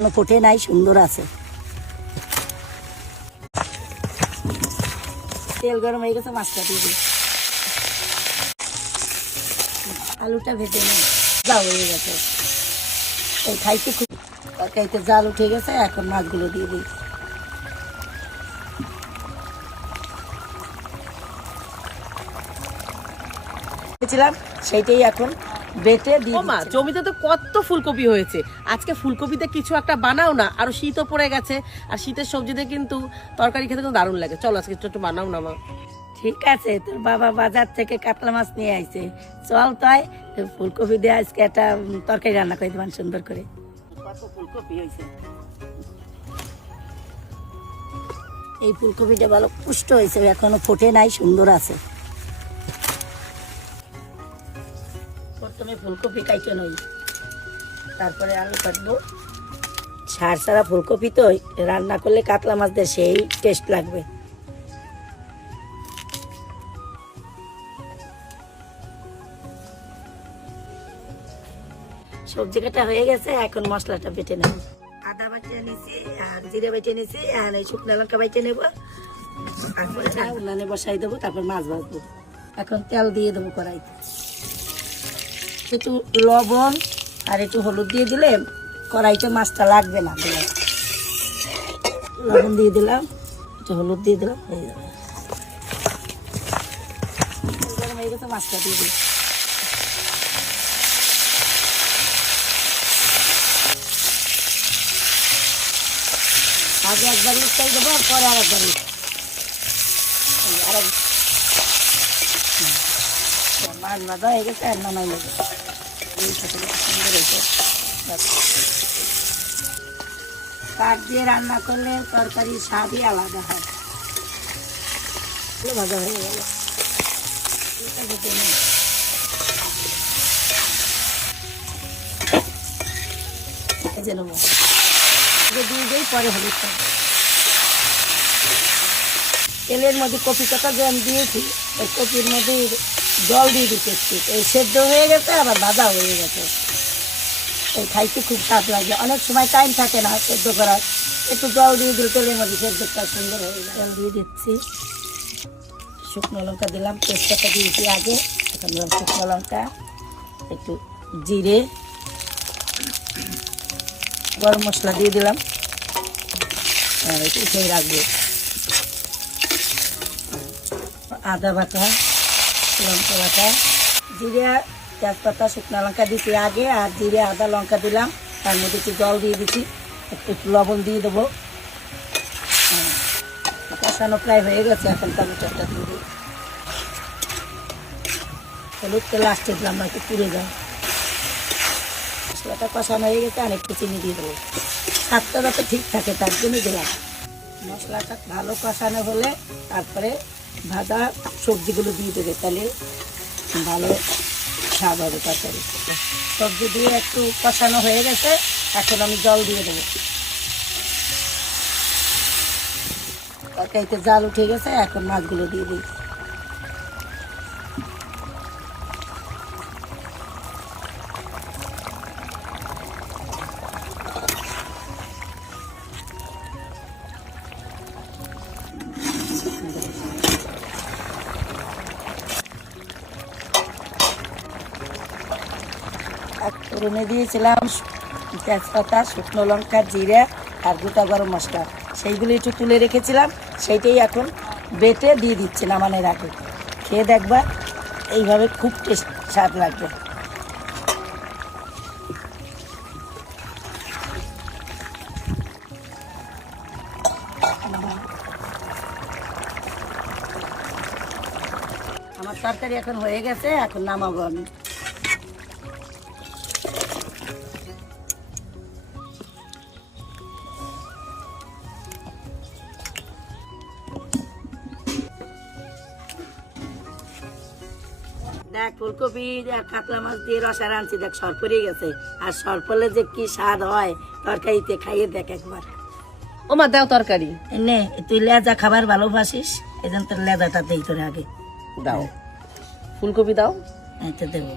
ফোটে নাই, সুন্দর আছে। তেল গরম হয়ে গেছে, মাছটা দিয়ে দিই। আলুটা ভেজে নেই, জাল হয়ে গেছে। এই খাইতে খুব তরকারিতে জাল উঠে গেছে, এখন মাছগুলো দিয়ে দিই। সেইটাই এখন বেটে দিয়ে মা জমিতে তো কত ফুলকপি হয়েছে, আজকে ফুলকপিতে কিছু একটা বানাও না। আর শীতও পড়ে গেছে, আর শীতের সবজিতে কিন্তু তরকারি খেতে কিন্তু দারুণ লাগে। চলো আজকে একটু বানাও না মা। ঠিক আছে, তোর বাবা বাজার থেকে কাতলা মাছ নিয়ে আইছে, চল তাই ফুলকপি দিয়ে আজকে একটা তরকারি রান্না করে দেবেন সুন্দর করে। কত ফুলকপি হয়েছে, এই ফুলকপিটা ভালো পুষ্ট হয়েছে, এখনো ফোটে নাই, সুন্দর আছে। প্রথমে ফুলকপি কাইটে নই, তারপরে আলু কাটবো। সার সারা ফুলকপি তো রান্না করলে কাতলা মাছ দিয়ে সেই টেস্ট লাগবে। সবজি কাটা হয়ে গেছে, এখন মশলাটা বেটে নেব। আদা বাটিয়ে নিছি, আর জিরে বাটিয়ে নিছি, আর এই শুকনো লঙ্কা বাটিয়ে নেব। তারপরে উনানে বসাই দেবো, তারপর মাছ ভাজবো। এখন তেল দিয়ে দেবো কড়াইতে, একটু লবণ আর একটু হলুদ দিয়ে দিলে কড়াইতে মাছটা লাগবে না। দিলাম লবণ দিয়ে দিলাম, একটু হলুদ দিয়ে দিলাম, হয়ে যাবে। গরম হয়ে গেছে, মাছটা দিয়ে দিই। আগে একবার উঠটাই দেবো, আর পরে আর একবার মাছ ভাজা হয়ে গেছে, আর নামাই নেবে। সুন্দর হয়েছে। কাঠ দিয়ে রান্না করলে তরকারির স্বাদই আলাদা হয়। ভাজা হয়ে গেল, ভেজে নেবো। দিয়ে দিই, পরে হলুদ খাবো। তেলের মধ্যে কপি কটা যে আমি দিয়েছি, ওই কপির মধ্যে জল দিয়ে দিতেছি। এই সেদ্ধ হয়ে গেছে, আবার ভাজা হয়ে গেছে। এই খাইতে খুব স্বাদ লাগে। অনেক সময় টাইম থাকে না সেদ্ধ করার, একটু জল দিয়ে দিল তেলের মধ্যে, সেদ্ধটা সুন্দর হয়ে যায়। জল দিয়ে দিচ্ছি, শুকনো লঙ্কা দিলাম, তেজপাতা দিয়েছি আগে, এখন দিলাম শুকনো লঙ্কা, একটু জিরে, গরম মশলা দিয়ে দিলাম, আর একটু উঠেই রাখবো। আদা বাটা, লঙ্কা বাটা, জিরে, তেজপাতা, শুকনো লঙ্কা দিচ্ছি আগে, আর জিরে আদা লঙ্কা দিলাম, তার মধ্যে একটু জল দিয়ে দিচ্ছি, একটু লবণ দিয়ে দেবো। কষানো প্রায় হয়ে গেছে, এখন টমেটোটা দিয়ে দিই। হলুদটা লাস্টে দিলাম, না একটু পুড়ে যায়। মশলাটা কষানো হয়ে গেছে, আর একটু চিনি দিয়ে দেবো, স্বাদটা যাতে ঠিক থাকে তার জন্য দিলাম। মশলাটা ভালো কষানো হলে তারপরে ভাজা সবজিগুলো দিয়ে দেবে, তাহলে ভালো স্বাদ হবে তরকারি। সবজি দিয়ে একটু কষানো হয়ে গেছে, এখন আমি জল দিয়ে দেবো। তরকারিতে জাল উঠে গেছে, এখন মাছগুলো দিয়ে দিই। ফোড়নে দিয়েছিলাম তেজপাতা, শুকনো লঙ্কা, জিরা আর গোটা গরম মশলা, সেইগুলো একটু তুলে রেখেছিলাম, সেইটাই এখন বেটে দিয়ে দিচ্ছি নামানোর আগে। খেয়ে দেখবা, এইভাবে খুব টেস্ট স্বাদ লাগবে। আমার তরকারি এখন হয়ে গেছে, এখন নামাবো আমি। দেখ ফুলকপি আর কাতলা মাছ দিয়ে রসা রাঁধছি, দেখ সর পড়ে গেছে, আর সর পড়লে যে কি স্বাদ হয় তরকারিতে, খাইয়ে দেখ একবার। ও মা দাও তরকারি। নে, তুই লেজা খাবার ভালোবাসিস, এই জন্য তোর লেজাটা দেই তোর আগে। দাও ফুলকপি দাও, এটা দেবো।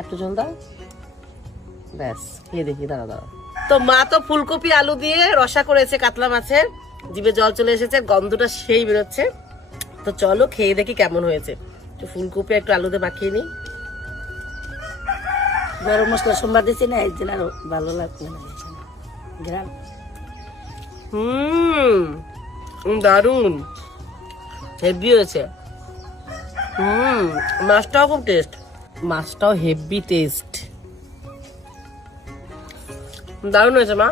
একটু জল দাও, ব্যাস খেয়ে দেখি, দাঁড়া দাঁড়া। তো মা তো ফুলকপি আলু দিয়ে রসা করেছে কাতলা মাছের, জিভে জল চলে এসেছে, গন্ধটা সেই বেরোচ্ছে। তো চলো খেয়ে দেখি কেমন হয়েছে। তো ফুলকপি একটু আলু দিয়ে মাখিয়ে নিই। গরম মশলা সোমবার দিচ্ছি না, একদিন আরো ভালো লাগবে না গ্রাম। দারুন, হেভি হয়েছে। মাছটাও খুব টেস্ট, মাছটাও হেভি টেস্ট, দারুন হয়েছে মা।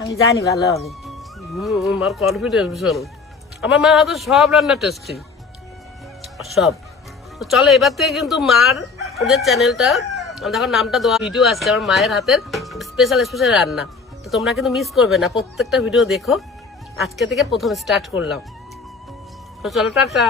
আমি জানি ভালো হবে। মার কনফিডেন্স ভীষণ। আমার মার হাতে সব রান্না টেস্টি, সব। তো চলো এবার থেকে কিন্তু মার ওদের চ্যানেলটা দেখো, নামটা দেওয়া ভিডিও আসছে আমার মায়ের হাতের স্পেশাল স্পেশাল রান্না। তো তোমরা কিন্তু মিস করবে না, প্রত্যেকটা ভিডিও দেখো। আজকে থেকে প্রথম স্টার্ট করলাম। তো চলো টাটা।